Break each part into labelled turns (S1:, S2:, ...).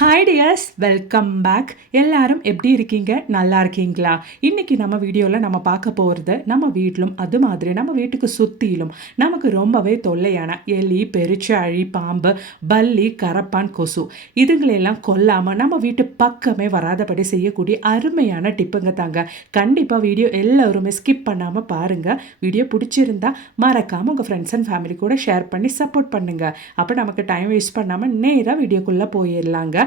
S1: hi tears welcome back எல்லாரும் எப்படி இருக்கீங்க நல்லா இருக்கீங்களா இன்றைக்கி நம்ம வீடியோவில் நம்ம பார்க்க போகிறது நம்ம வீட்டிலும் அது மாதிரி நம்ம வீட்டுக்கு சுற்றிலும் நமக்கு ரொம்பவே தொல்லையான எலி பெருச்சாழி பாம்பு பல்லி கரப்பான் கொசு இதுங்களையெல்லாம் கொல்லாமல் நம்ம வீட்டு பக்கமே வராதபடி செய்யக்கூடிய அருமையான டிப்புங்க தாங்க கண்டிப்பாக வீடியோ எல்லோருமே ஸ்கிப் பண்ணாமல் பாருங்கள் வீடியோ பிடிச்சிருந்தா மறக்காமல் உங்கள் ஃப்ரெண்ட்ஸ் அண்ட் ஃபேமிலி கூட ஷேர் பண்ணி சப்போர்ட் பண்ணுங்கள் அப்போ நமக்கு டைம் வேஸ்ட் பண்ணாமல் நேராக வீடியோக்குள்ளே போயிடலாங்க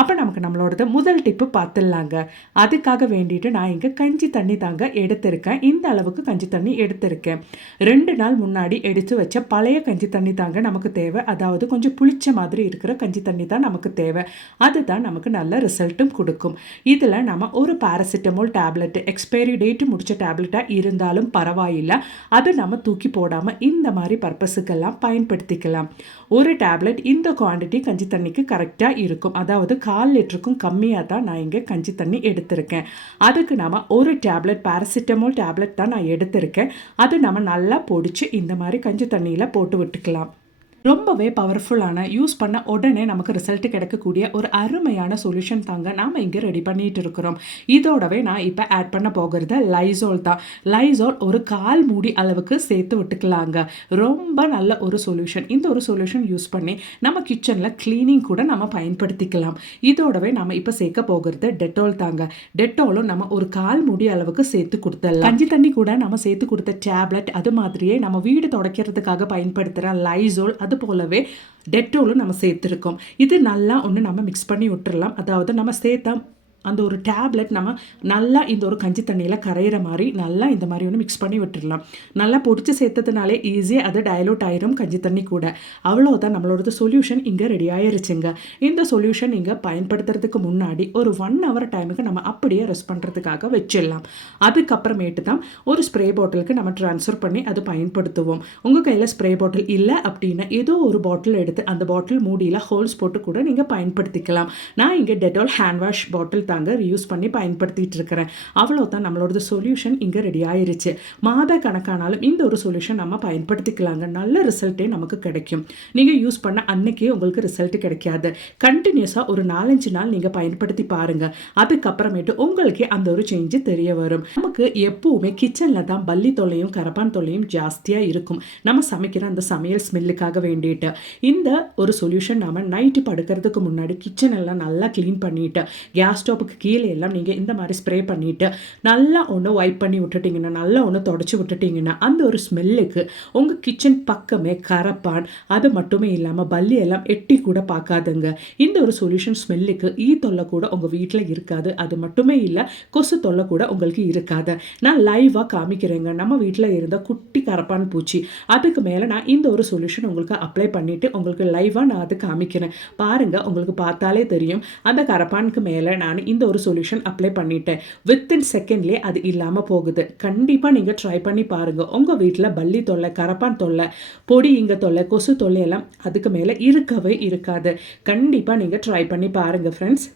S1: அப்போ நமக்கு நம்மளோடது முதல் டிப்பு பார்த்துடலாங்க அதுக்காக வேண்டிட்டு நான் இங்கே கஞ்சி தண்ணி தாங்க எடுத்திருக்கேன் இந்த அளவுக்கு கஞ்சி தண்ணி எடுத்திருக்கேன் ரெண்டு நாள் முன்னாடி எடுத்து வச்ச பழைய கஞ்சி தண்ணி தாங்க நமக்கு தேவை அதாவது கொஞ்சம் புளிச்ச மாதிரி இருக்கிற கஞ்சி தண்ணி தான் நமக்கு தேவை அதுதான் நமக்கு நல்ல ரிசல்ட்டும் கொடுக்கும் இதில் நம்ம ஒரு பாராசிட்டமோல் டேப்லெட் எக்ஸ்பைரி டேட்டு முடித்த டேப்லெட்டாக இருந்தாலும் பரவாயில்லை அது நம்ம தூக்கி போடாமல் இந்த மாதிரி பர்பஸுக்கெல்லாம் பயன்படுத்திக்கலாம் ஒரு டேப்லெட் இந்த குவான்டிட்டி கஞ்சி தண்ணிக்கு கரெக்டாக இருக்கும் அதாவது கால் லிட்டருக்கும் கம்மியாக தான் நான் இங்கே கஞ்சி தண்ணி எடுத்திருக்கேன் அதுக்கு நாம் ஒரு டேப்லெட் பேராசிட்டமால் டேப்லெட் தான் நான் எடுத்திருக்கேன் அது நம்ம நல்லா பொடிச்சு இந்த மாதிரி கஞ்சி தண்ணியில் போட்டு விட்டுக்கலாம் ரொம்பவே பவர்ஃபுல்லான யூஸ் பண்ண உடனே நமக்கு ரிசல்ட் கிடைக்கக்கூடிய ஒரு அருமையான சொல்யூஷன் தாங்க நாம் இங்கே ரெடி பண்ணிட்டு இருக்கிறோம் இதோடவே நான் இப்போ ஆட் பண்ண போகிறது லைசோல் தான் லைசோல் ஒரு கால் மூடி அளவுக்கு சேர்த்து விட்டுக்கலாங்க ரொம்ப நல்ல ஒரு சொல்யூஷன் இந்த ஒரு சொல்யூஷன் யூஸ் பண்ணி நம்ம கிச்சனில் க்ளீனிங் கூட நம்ம பயன்படுத்திக்கலாம் இதோடவே நம்ம இப்போ சேர்க்க போகிறது டெட்டால் தாங்க டெட்டாலும் நம்ம ஒரு கால் மூடி அளவுக்கு சேர்த்து கொடுத்துடலாம் கஞ்சி தண்ணி கூட நம்ம சேர்த்து கொடுத்த டேப்லெட் அது மாதிரியே நம்ம வீடு தொடக்கிறதுக்காக பயன்படுத்துகிற லைசோல் அது அது போலவே டெட்டோலும் நம்ம சேர்த்துருக்கோம் இது நல்லா ஒன்று நம்ம மிக்ஸ் பண்ணி விட்டுறலாம் அதாவது நம்ம சேர்த்தா அந்த ஒரு டேப்லெட் நம்ம நல்லா இந்த ஒரு கஞ்சி தண்ணியில் கரையிற மாதிரி நல்லா இந்த மாதிரி ஒன்று மிக்ஸ் பண்ணி விட்டுடலாம் நல்லா பொடிச்சு சேர்த்ததுனாலே ஈஸியாக அது டைலூட் ஆயிரும் கஞ்சி தண்ணி கூட அவ்வளோதான் நம்மளோட சொல்யூஷன் இங்கே ரெடி ஆயிருச்சுங்க இந்த சொல்யூஷன் இங்கே பயன்படுத்துறதுக்கு முன்னாடி ஒரு ஒன் ஹவர் டைமுக்கு நம்ம அப்படியே ரெஸ்ட் பண்ணுறதுக்காக வச்சிடலாம் அதுக்கப்புறமேட்டு தான் ஒரு ஸ்ப்ரே பாட்டிலுக்கு நம்ம ட்ரான்ஸ்ஃபர் பண்ணி அது பயன்படுத்துவோம் உங்கள் கையில் ஸ்ப்ரே பாட்டில் இல்லை அப்படின்னா ஏதோ ஒரு பாட்டில் எடுத்து அந்த பாட்டில் மூடியில் ஹோல்ஸ் போட்டு கூட நீங்கள் பயன்படுத்திக்கலாம் நான் இங்கே டெட்டால் ஹேண்ட் வாஷ் பாட்டில் தாங்க யூஸ் பண்ணி பயன்படுத்திகிட்டு இருக்கிறேன் அவ்வளோ தான் நம்மளோட சொல்யூஷன் இங்கே ரெடி ஆயிருச்சு மாத கணக்கானாலும் இந்த ஒரு சொல்யூஷன் நம்ம பயன்படுத்திக்கலாங்க நல்ல ரிசல்ட்டே நமக்கு கிடைக்கும் நீங்கள் யூஸ் பண்ண அன்னைக்கே உங்களுக்கு ரிசல்ட் கிடைக்காது கண்டினியூஸாக ஒரு நாலஞ்சு நாள் நீங்கள் பயன்படுத்தி பாருங்கள் அதுக்கப்புறமேட்டு உங்களுக்கே அந்த ஒரு சேஞ்சு தெரிய வரும் நமக்கு எப்போவுமே கிச்சனில் தான் பள்ளி தொல்லையும் கரப்பான் தொல்லையும் ஜாஸ்தியாக இருக்கும் நம்ம சமைக்கிற அந்த சமையல் ஸ்மெல்லுக்காக வேண்டிட்டு இந்த ஒரு சொல்யூஷன் நாம் நைட்டு படுக்கிறதுக்கு முன்னாடி கிச்சன் எல்லாம் நல்லா க்ளீன் பண்ணிட்டு கேஸ் ஸ்டவ் டாப்புக்கு கீழே எல்லாம் நீங்கள் இந்த மாதிரி ஸ்ப்ரே பண்ணிவிட்டு நல்லா ஒன்று ஒய்ப் பண்ணி விட்டுட்டிங்கன்னா நல்லா ஒன்று தொடச்சி விட்டுட்டிங்கன்னா அந்த ஒரு ஸ்மெல்லுக்கு உங்கள் கிச்சன் பக்கமே கரப்பான் அது மட்டுமே இல்லாமல் பல்லி எல்லாம் எட்டி கூட பார்க்காதுங்க இந்த ஒரு சொல்யூஷன் ஸ்மெல்லுக்கு ஈ தொல்லை கூட உங்கள் வீட்டில் இருக்காது அது மட்டுமே இல்லை கொசு தொல்லை கூட உங்களுக்கு இருக்காது நான் லைவாக காமிக்கிறேங்க நம்ம வீட்டில் இருந்த குட்டி கரப்பான் பூச்சி அதுக்கு மேலே நான் இந்த ஒரு சொல்யூஷன் உங்களுக்கு அப்ளை பண்ணிவிட்டு உங்களுக்கு லைவாக நான் அது காமிக்கிறேன் பாருங்கள் உங்களுக்கு பார்த்தாலே தெரியும் அந்த கரப்பானுக்கு மேலே நான் இந்த ஒரு சொல்யூஷன் அப்ளை பண்ணிட்டேன் வித்தின் செகண்ட்லேயே அது இல்லாமல் போகுது கண்டிப்பாக நீங்கள் ட்ரை பண்ணி பாருங்கள் உங்கள் வீட்டில் பள்ளி தொல்லை கரப்பான் தொல்லை பொடி இங்கே தொல்லை கொசு தொல்லை எல்லாம் அதுக்கு மேலே இருக்கவே இருக்காது கண்டிப்பாக நீங்கள் ட்ரை பண்ணி பாருங்கள் ஃப்ரெண்ட்ஸ்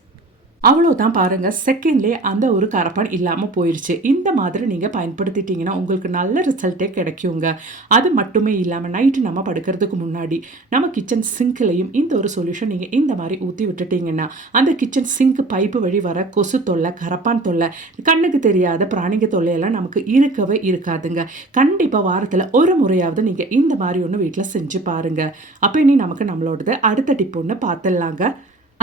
S1: அவ்வளோதான் பாருங்கள் செகண்ட்லேயே அந்த ஒரு கரப்பான் இல்லாமல் போயிடுச்சு இந்த மாதிரி நீங்கள் பயன்படுத்திட்டீங்கன்னா உங்களுக்கு நல்ல ரிசல்ட்டே கிடைக்குங்க அது மட்டுமே இல்லாமல் நைட்டு நம்ம படுக்கிறதுக்கு முன்னாடி நம்ம கிச்சன் சிங்க்லையும் இந்த ஒரு சொல்யூஷன் நீங்கள் இந்த மாதிரி ஊற்றி விட்டுட்டிங்கன்னா அந்த கிச்சன் சிங்க் பைப்பு வழி வர கொசு தொல்லை கரப்பான் தொல்லை கண்ணுக்கு தெரியாத பிராணிங்க தொல்லையெல்லாம் நமக்கு இருக்கவே இருக்காதுங்க கண்டிப்பாக வாரத்தில் ஒரு முறையாவது நீங்கள் இந்த மாதிரி ஒன்று வீட்டில் செஞ்சு பாருங்கள் அப்போ இனி நமக்கு நம்மளோடது அடுத்த டிப் ஒன்று பார்த்துடலாங்க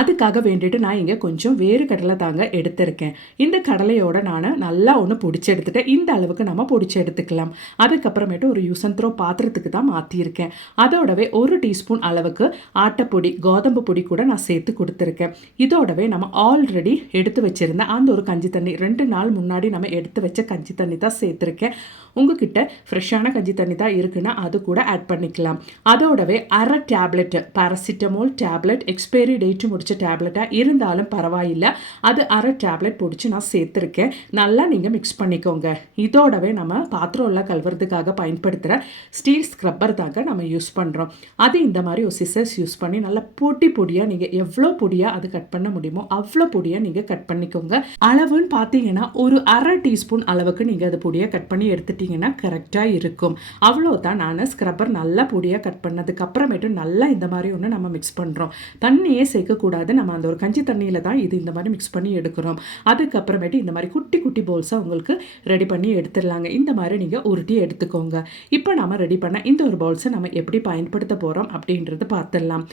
S1: அதுக்காக வேண்டிட்டு நான் இங்கே கொஞ்சம் வேறு கடலை தாங்க எடுத்திருக்கேன் இந்த கடலையோட நான் நல்லா ஒன்று பொடிச்சு எடுத்துட்டேன் இந்த அளவுக்கு நம்ம பொடிச்சு எடுத்துக்கலாம் அதுக்கப்புறமேட்டு ஒரு யூசந்த்ரோ பாத்திரத்துக்கு தான் மாற்றியிருக்கேன் அதோடவே ஒரு டீஸ்பூன் அளவுக்கு ஆட்டைப்பொடி கோதம்பு பொடி கூட நான் சேர்த்து கொடுத்துருக்கேன் இதோடவே நம்ம ஆல்ரெடி எடுத்து வச்சுருந்த அந்த ஒரு கஞ்சி தண்ணி ரெண்டு நாள் முன்னாடி நம்ம எடுத்து வச்ச கஞ்சி தண்ணி தான் சேர்த்துருக்கேன் உங்ககிட்ட ஃப்ரெஷ்ஷான கஞ்சி தண்ணி தான் இருக்குன்னா அது கூட ஆட் பண்ணிக்கலாம் அதோடவே அரை tablet paracetamol tablet expiry date முடிச்சு பிடிச்ச டேப்லெட்டாக இருந்தாலும் பரவாயில்லை அது அரை டேப்லெட் பிடிச்சி நான் சேர்த்துருக்கேன் நல்லா நீங்கள் மிக்ஸ் பண்ணிக்கோங்க இதோடவே நம்ம பாத்திரம் எல்லாம் கழுவுறதுக்காக பயன்படுத்துகிற ஸ்டீல் ஸ்க்ரப்பர் தாங்க நம்ம யூஸ் பண்ணுறோம் அது இந்த மாதிரி ஒரு சிசர்ஸ் யூஸ் பண்ணி நல்லா பொட்டி பொடியாக நீங்கள் எவ்வளோ பொடியாக அது கட் பண்ண முடியுமோ அவ்வளோ பொடியாக நீங்கள் கட் பண்ணிக்கோங்க அளவுன்னு பார்த்தீங்கன்னா ஒரு அரை டீஸ்பூன் அளவுக்கு நீங்கள் அது பொடியாக கட் பண்ணி எடுத்துட்டிங்கன்னா கரெக்டாக இருக்கும் அவ்வளோ தான் நான் ஸ்க்ரப்பர் நல்லா பொடியாக கட் அப்புறமேட்டு நல்லா இந்த மாதிரி ஒன்று நம்ம மிக்ஸ் பண்ணுறோம் தண்ணியே சேர்க்கக்கூடாது கூடாது நம்ம அந்த ஒரு கஞ்சி தண்ணியில் தான் இது இந்த மாதிரி மிக்ஸ் பண்ணி எடுக்கிறோம் அதுக்கப்புறமேட்டு இந்த மாதிரி குட்டி குட்டி போல்ஸாக உங்களுக்கு ரெடி பண்ணி எடுத்துடலாங்க இந்த மாதிரி நீங்கள் உருட்டி எடுத்துக்கோங்க இப்போ நம்ம ரெடி பண்ண இந்த ஒரு பவுல்ஸை நம்ம எப்படி பயன்படுத்த போகிறோம் அப்படின்றது பார்த்துடலாம்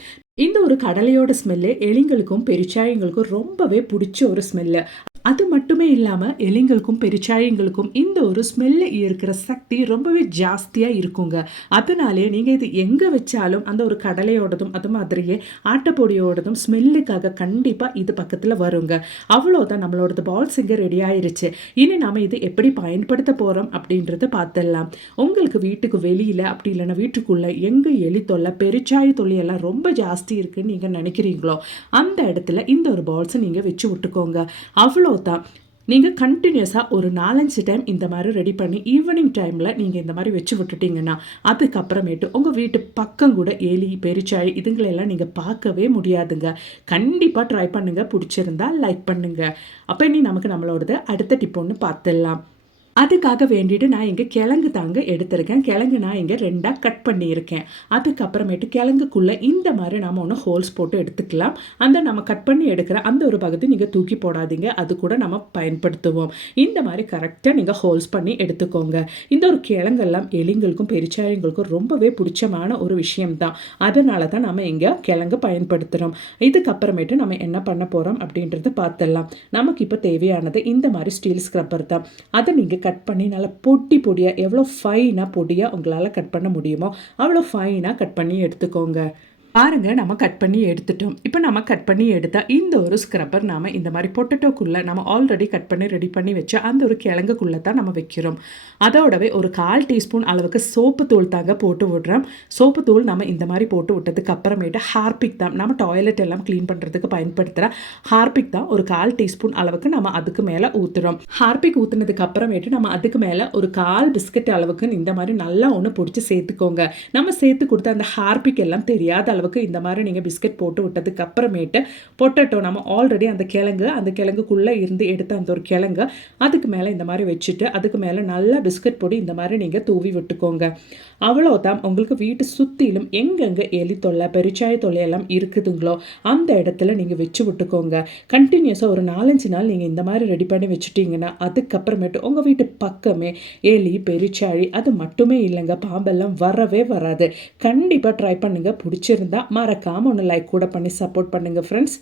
S1: இந்த ஒரு கடலையோட ஸ்மெல்லு எலிங்களுக்கும் பெருச்சாயங்களுக்கும் ரொம்பவே பிடிச்ச ஒரு ஸ்மெல்லு அது மட்டுமே இல்லாமல் எலிங்களுக்கும் பெருச்சாயங்களுக்கும் இந்த ஒரு ஸ்மெல்லு இருக்கிற சக்தி ரொம்பவே ஜாஸ்தியாக இருக்குங்க அதனாலே நீங்கள் இது எங்கே வச்சாலும் அந்த ஒரு கடலையோடதும் அது மாதிரியே ஆட்டப்பொடியோடதும் ஸ்மெல்லுக்காக கண்டிப்பாக இது பக்கத்தில் வருங்க அவ்வளோதான் நம்மளோடது பால்ஸ் இங்கே ரெடி ஆயிருச்சு இனி நாம் இது எப்படி பயன்படுத்த போகிறோம் அப்படின்றத பார்த்துடலாம் உங்களுக்கு வீட்டுக்கு வெளியில் அப்படி இல்லைன்னா வீட்டுக்குள்ளே எங்கே எலி தொல்லை பெருச்சாய தொல்லையெல்லாம் ரொம்ப ஜாஸ்தி இருக்குன்னு நீங்கள் நினைக்கிறீங்களோ அந்த இடத்துல இந்த ஒரு பால்ஸை நீங்கள் வச்சு விட்டுக்கோங்க அவ்வளோ ஒர்க் தான் நீங்கள் கண்டினியூஸாக ஒரு நாலஞ்சு டைம் இந்த மாதிரி ரெடி பண்ணி ஈவினிங் டைமில் நீங்கள் இந்த மாதிரி வச்சு விட்டுட்டிங்கன்னா அதுக்கப்புறமேட்டு உங்கள் வீட்டு பக்கம் கூட ஏலி பெருச்சாழி இதுங்களெல்லாம் நீங்கள் பார்க்கவே முடியாதுங்க கண்டிப்பாக ட்ரை பண்ணுங்கள் பிடிச்சிருந்தா லைக் பண்ணுங்கள் அப்போ இனி நமக்கு நம்மளோடது அடுத்த டிப் ஒன்று பார்த்துடலாம் அதுக்காக வேண்டிட்டு நான் இங்கே கிழங்கு தாங்க எடுத்திருக்கேன் கிழங்கு நான் இங்கே ரெண்டாக கட் பண்ணியிருக்கேன் அதுக்கப்புறமேட்டு கிழங்குக்குள்ளே இந்த மாதிரி நாம் ஒன்று ஹோல்ஸ் போட்டு எடுத்துக்கலாம் அந்த நம்ம கட் பண்ணி எடுக்கிற அந்த ஒரு பகுதி நீங்கள் தூக்கி போடாதீங்க அது கூட நம்ம பயன்படுத்துவோம் இந்த மாதிரி கரெக்டாக நீங்கள் ஹோல்ஸ் பண்ணி எடுத்துக்கோங்க இந்த ஒரு கிழங்கெல்லாம் எலிங்களுக்கும் பெரிச்சாயங்களுக்கும் ரொம்பவே பிடிச்சமான ஒரு விஷயம்தான் அதனால தான் நம்ம இங்கே கிழங்கு பயன்படுத்துகிறோம் இதுக்கப்புறமேட்டு நம்ம என்ன பண்ண போகிறோம் அப்படின்றத பார்த்துடலாம் நமக்கு இப்போ தேவையானது இந்த மாதிரி ஸ்டீல் ஸ்க்ரப்பர் தான் அதை நீங்கள் கட் பண்ணி நல்லா பொட்டி பொடியாக எவ்வளோ ஃபைனாக பொடியாக உங்களால் கட் பண்ண முடியுமோ அவ்வளோ ஃபைனாக கட் பண்ணி எடுத்துக்கோங்க பாருங்கள் நம்ம கட் பண்ணி எடுத்துட்டோம் இப்போ நம்ம கட் பண்ணி எடுத்தால் இந்த ஒரு ஸ்க்ரப்பர் நாம் இந்த மாதிரி பொட்டட்டோக்குள்ளே நம்ம ஆல்ரெடி கட் பண்ணி ரெடி பண்ணி வச்சு அந்த ஒரு கிழங்குக்குள்ளே தான் நம்ம வைக்கிறோம் அதோடவே ஒரு கால் டீஸ்பூன் அளவுக்கு சோப்பு தூள் தாங்க போட்டு விடுறோம் சோப்பு தூள் நம்ம இந்த மாதிரி போட்டு விட்டதுக்கு அப்புறமேட்டு ஹார்பிக் தான் நம்ம டாய்லெட் எல்லாம் க்ளீன் பண்ணுறதுக்கு பயன்படுத்துகிற ஹார்பிக் தான் ஒரு கால் டீஸ்பூன் அளவுக்கு நம்ம அதுக்கு மேலே ஊற்றுறோம் ஹார்பிக் ஊற்றுனதுக்கு அப்புறமேட்டு நம்ம அதுக்கு மேலே ஒரு கால் பிஸ்கட் அளவுக்கு இந்த மாதிரி நல்லா ஒன்று பிடிச்சி சேர்த்துக்கோங்க நம்ம சேர்த்து கொடுத்த அந்த ஹார்பிக் எல்லாம் தெரியாத அளவு அளவுக்கு இந்த மாதிரி நீங்கள் பிஸ்கட் போட்டு விட்டதுக்கு அப்புறமேட்டு பொட்டட்டோ நம்ம ஆல்ரெடி அந்த கிழங்கு அந்த கிழங்குக்குள்ளே இருந்து எடுத்த அந்த ஒரு கிழங்கு அதுக்கு மேலே இந்த மாதிரி வச்சுட்டு அதுக்கு மேலே நல்லா பிஸ்கட் பொடி இந்த மாதிரி நீங்கள் தூவி விட்டுக்கோங்க அவ்வளோதான் உங்களுக்கு வீட்டு சுற்றிலும் எங்கெங்கே எலி தொல்லை பெருச்சாய தொல்லை எல்லாம் இருக்குதுங்களோ அந்த இடத்துல நீங்கள் வச்சு விட்டுக்கோங்க கண்டினியூஸாக ஒரு நாலஞ்சு நாள் நீங்கள் இந்த மாதிரி ரெடி பண்ணி வச்சுட்டிங்கன்னா அதுக்கப்புறமேட்டு உங்கள் வீட்டு பக்கமே எலி பெருச்சாழி அது மட்டுமே இல்லைங்க பாம்பெல்லாம் வரவே வராது கண்டிப்பாக ட்ரை பண்ணுங்கள் பிடிச்சிருந்து இருந்தால் மறக்காமல் ஒன்று லைக் கூட பண்ணி சப்போர்ட் பண்ணுங்கள் ஃப்ரெண்ட்ஸ்